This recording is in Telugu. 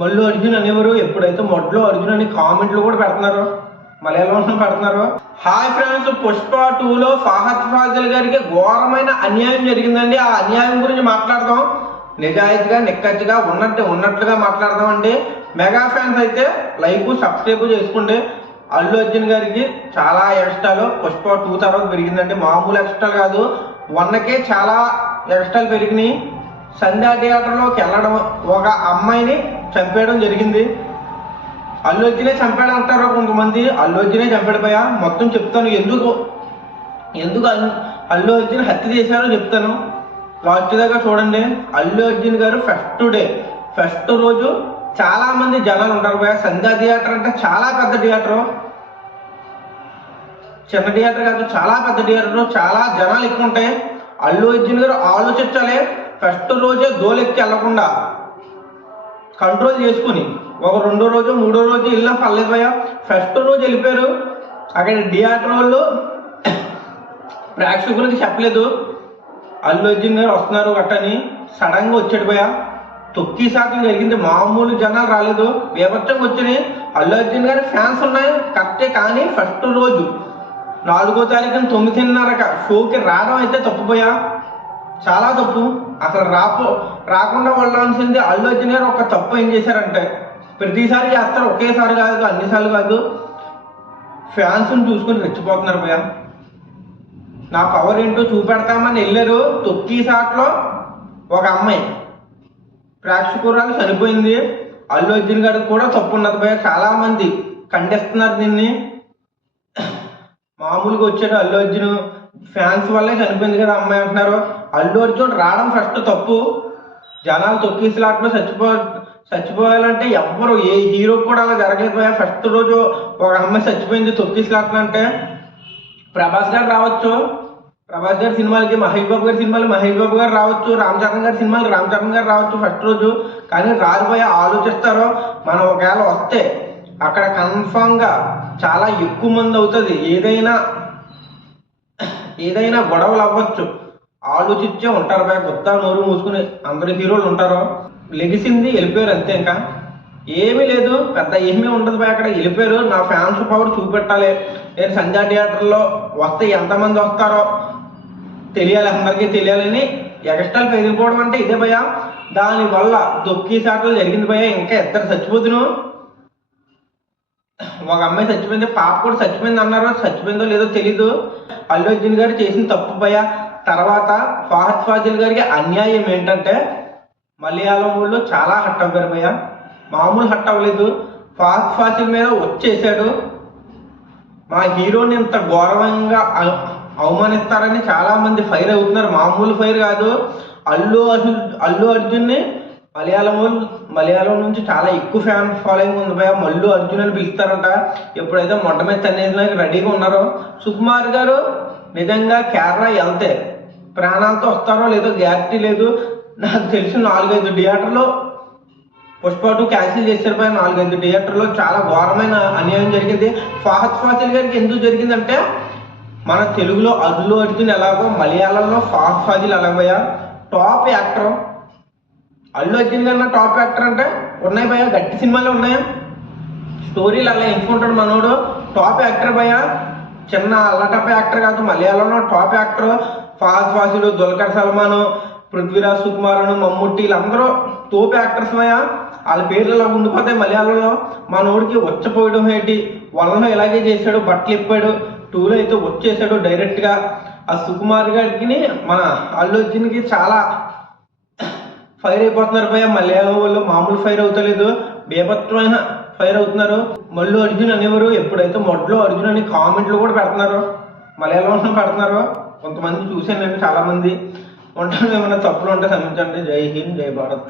మల్లు అర్జున్ అనేవారు ఎప్పుడైతే మొదట్లో అర్జున్ అని కామెంట్లు కూడా పెడుతున్నారు, మలయాళంలో పెడుతున్నారు. హాయ్ ఫ్రెండ్స్, పుష్ప 2లో ఫహద్ ఫాజిల్ గారికి ఘోరమైన అన్యాయం జరిగిందండి. ఆ అన్యాయం గురించి మాట్లాడదాం. నిజాయితీగా నిక్కచ్చిగా ఉన్నట్లుగా మాట్లాడదామండి. మెగా ఫ్యాన్స్ అయితే లైక్ సబ్స్క్రైబ్ చేసుకోండి. అల్లు అర్జున్ గారికి చాలా ఎక్స్ట్రాలు పుష్ప 2 తర్వాత పెరిగిందండి. మామూలు ఎక్స్ట్రాలు కాదు, 1కే చాలా ఎక్స్ట్రాలు పెరిగినాయి. సంధ్యా థియేటర్లోకి వెళ్ళడం, ఒక అమ్మాయిని చంపేయడం జరిగింది. అల్లు అర్జునే చంపాడు అంటారు కొంతమంది. అల్లు అర్జునే చంపాడిపోయా. మొత్తం చెప్తాను ఎందుకు అల్లు అర్జున్ హత్య చేశారో చెప్తాను. లాస్ట్ దాకా చూడండి. అల్లు అర్జున్ గారు ఫస్ట్ రోజు చాలా మంది జనాలు ఉంటారు పోయా. సంధ్యా థియేటర్ అంటే చాలా పెద్ద థియేటరు, చిన్న థియేటర్ కాదు, చాలా పెద్ద థియేటర్, చాలా జనాలు ఎక్కువ ఉంటాయి. అల్లు అర్జున్ గారు ఆలోచించాలి. ఫస్ట్ రోజే దోలెక్కి వెళ్లకుండా కంట్రోల్ చేసుకుని ఒక 2వ రోజు 3వ రోజు వెళ్ళినా పర్లేదు పోయా. ఫస్ట్ రోజు వెళ్ళిపోయారు. అక్కడ థియేటర్ వాళ్ళు ప్రేక్షకులకి చెప్పలేదు అల్లు అర్జున్ గారు వస్తున్నారు గట్టని. సడన్గా వచ్చాడు పోయా. తొక్కి శాతం జరిగింది. మామూలు జనాలు రాలేదు, బీభత్సంగా వచ్చినాయి. అల్లు అర్జున్ గారి ఫ్యాన్స్ ఉన్నాయి కరెక్టే, కానీ ఫస్ట్ రోజు 4వ తారీఖున 9:30 షోకి రావడం అయితే తప్పుపోయా, చాలా తప్పు. అసలు రాకుండా వెళ్ళాల్సింది. అల్లు అర్జున్ గారు ఒక తప్పు ఏం చేశారంటే, ప్రతిసారి చేస్తారు, ఒకేసారి కాదు, అన్నిసార్లు కాదు. ఫ్యాన్స్ని చూసుకుని రెచ్చిపోతున్నారు పోయా. నా పవర్ ఏంటో చూపెడతామని వెళ్ళారు. తొక్కి సాట్లో ఒక అమ్మాయి ప్రేక్షకురాలు చనిపోయింది. అల్లు అర్జున్ గారికి కూడా తప్పు ఉన్నది పోయా. చాలా మంది ఖండిస్తున్నారు దీన్ని. మామూలుగా వచ్చాడు అల్లు అర్జున్, ఫ్యాన్స్ వల్లే చనిపోయింది కదా అమ్మాయి అంటున్నారు. అల్లు అర్జున్ రావడం ఫస్ట్ తప్పు. జనాలు తొక్కి స్లాట్లో చచ్చిపోయాలంటే ఎవ్వరు, ఏ హీరో కూడా అలా జరగలేకపోయా. ఫస్ట్ రోజు ఒక అమ్మాయి చచ్చిపోయింది తొక్కి స్లాట్లో అంటే. ప్రభాస్ గారు రావచ్చు, ప్రభాస్ గారి సినిమాలకి, మహేష్ బాబు గారి సినిమాలు మహేష్ బాబు గారు రావచ్చు, రామ్ చరణ్ గారి సినిమాలకి రామ్ చరణ్ గారు రావచ్చు ఫస్ట్ రోజు. కానీ రాజుపోయా ఆలోచిస్తారో, మనం ఒకవేళ వస్తే అక్కడ కన్ఫామ్గా చాలా ఎక్కువ మంది అవుతుంది. ఏదైనా గొడవలు అవ్వచ్చు, ఆలోచించే ఉంటారు పోయా. కొత్త నోరు మూసుకుని అందరు హీరోలు ఉంటారు. లెగిసింది వెళ్ళిపోయారు అంతే. ఇంకా ఏమీ లేదు, పెద్ద ఏమీ ఉండదు పోయా. అక్కడ వెళ్ళిపోయారు. నా ఫ్యాన్స్ పవర్ చూపెట్టాలి. నేను సంధ్యా థియేటర్లో వస్తే ఎంతమంది వస్తారో తెలియాలి, అందరికీ తెలియాలని ఎక్స్ట్రాలు పెరిగిపోవడం అంటే ఇదే భయ. దానివల్ల దొక్కి సాటలు జరిగింది భయ. ఇంకా ఇద్దరు చచ్చిపోతును. ఒక అమ్మాయి చచ్చిపోయింది, పాప కూడా చచ్చిపోయింది అన్నారు. చచ్చిపోయిందో లేదో తెలీదు. అల్లు అర్జున్ గారు చేసిన తప్పు భయ. తర్వాత ఫహద్ ఫాజిల్ గారికి అన్యాయం ఏంటంటే, మలయాళం వాళ్ళు చాలా హట్ అవ్వారు భయ. మామూలు హట్ అవ్వలేదు. ఫహద్ ఫాజిల్ మీద వచ్చేసాడు. మా హీరోని ఇంత ఘోరంగా అవమానిస్తారని చాలా మంది ఫైర్ అవుతున్నారు. మామూలు ఫైర్ కాదు. అల్లు అర్జున్ని మలయాళం నుంచి చాలా ఎక్కువ ఫ్యాన్ ఫాలోయింగ్ ఉంది భయ. మల్లు అర్జున్ అని పిలుస్తారంట. ఎప్పుడైతే మొట్ట మీద తన్నేసి రెడీగా ఉన్నారో. సుకుమార్ గారు నిజంగా కేరళ వెళ్తే ప్రాణాలతో వస్తారో లేదో గ్యారంటీ లేదు. నాకు తెలిసి 4-5 థియేటర్లో పుష్ప 2 క్యాన్సిల్ చేశారు పోయి. 4-5 థియేటర్లో చాలా ఘోరమైన అన్యాయం జరిగింది. ఫహద్ ఫాజిల్ గారికి ఎందుకు జరిగిందంటే, మన తెలుగులో అల్లు అర్జున్ ఎలాగో మలయాళంలో ఫహద్ ఫాజిల్ ఎలాగోయా టాప్ యాక్టర్. అల్లు అర్జున్ గారు టాప్ యాక్టర్ అంటే ఉన్నాయి భయ, గట్టి సినిమాలు ఉన్నాయి. స్టోరీలు అలా ఎంచుకుంటాడు మనోడు. టాప్ యాక్టర్ భయ, చిన్న అల్లటప్ యాక్టర్ కాదు. మలయాళంలో టాప్ యాక్టర్. ఫహద్ ఫాజిల్, దుల్కర్ సల్మాన్, పృథ్వీరాజ్ సుకుమారన్, మమ్ముట్టి, వీళ్ళందరూ తోపు యాక్టర్స్ భయ. వాళ్ళ పేర్లు ఇలా ఉండిపోతాయి మలయాళంలో. మనోడికి వచ్చపోయడం ఏంటి, 1లో ఇలాగే చేశాడు, బట్టలు ఇప్పాడు. 2లో అయితే వచ్చేసాడు డైరెక్ట్గా. ఆ సుకుమార్ గారికి మన అల్లు అర్జున్కి చాలా ఫైర్ అయిపోతున్నారు భయ. మలయాళం వాళ్ళు మామూలు ఫైర్ అవుతలేదు, బేభత్సమైన ఫైర్ అవుతున్నారు. మల్లు అర్జున్ అనేవారు ఎప్పుడైతే మొదట్లో అర్జున్ అని కామెంట్లు కూడా పెడుతున్నారు, మలయాళంలో పెడుతున్నారు. కొంతమంది చూశాను నేను, చాలా మంది ఉంటాను. ఏమైనా తప్పులు ఉంటే క్షమించండి. జై హింద్, జై భారత్.